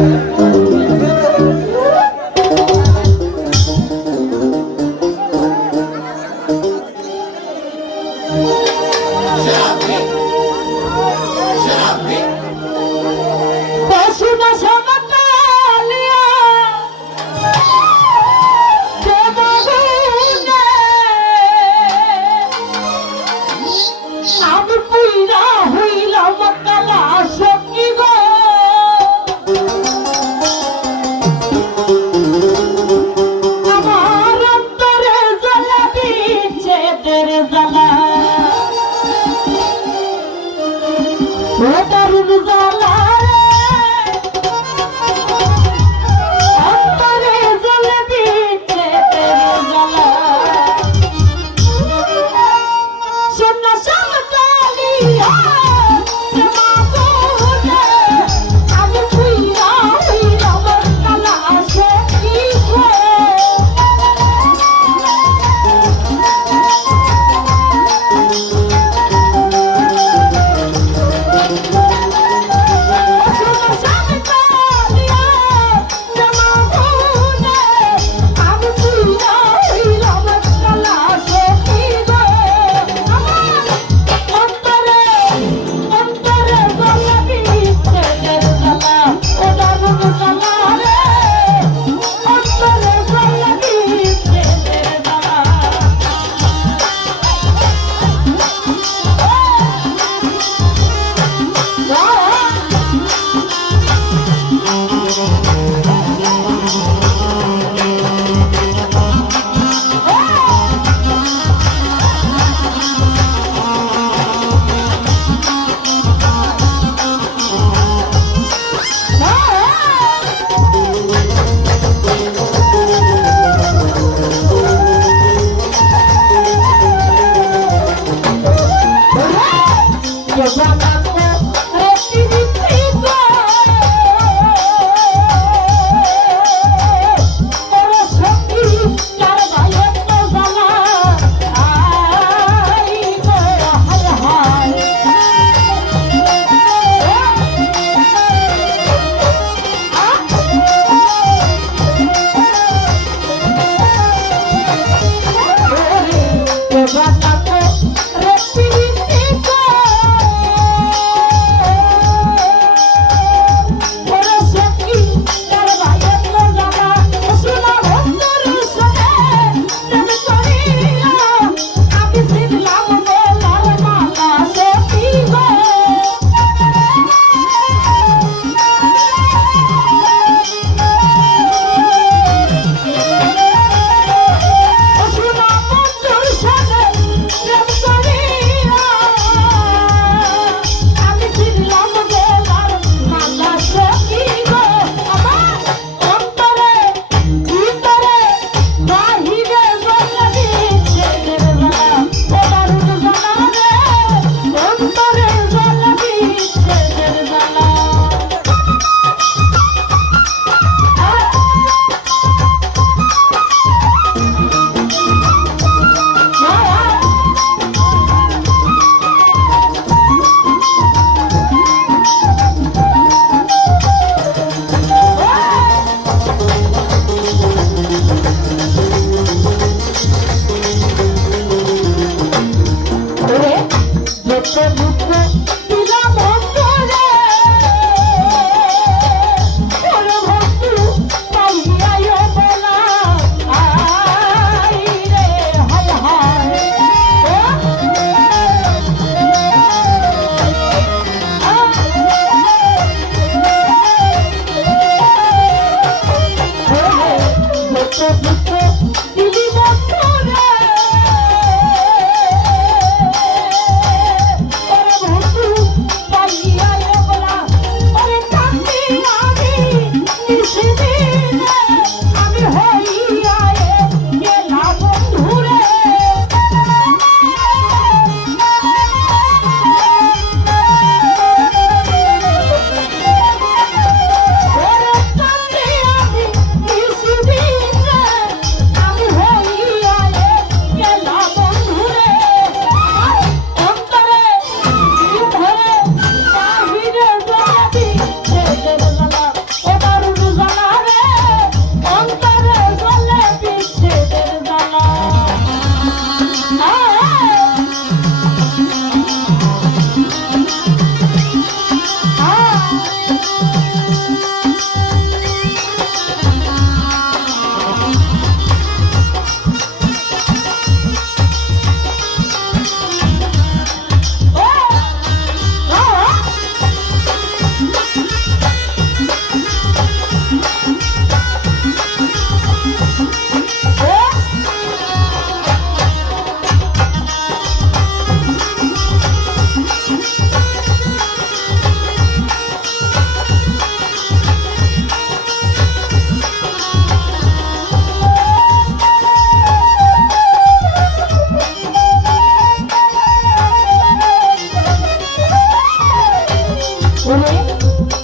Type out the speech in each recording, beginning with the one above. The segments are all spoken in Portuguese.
Shall be. Shall be.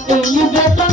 and you get the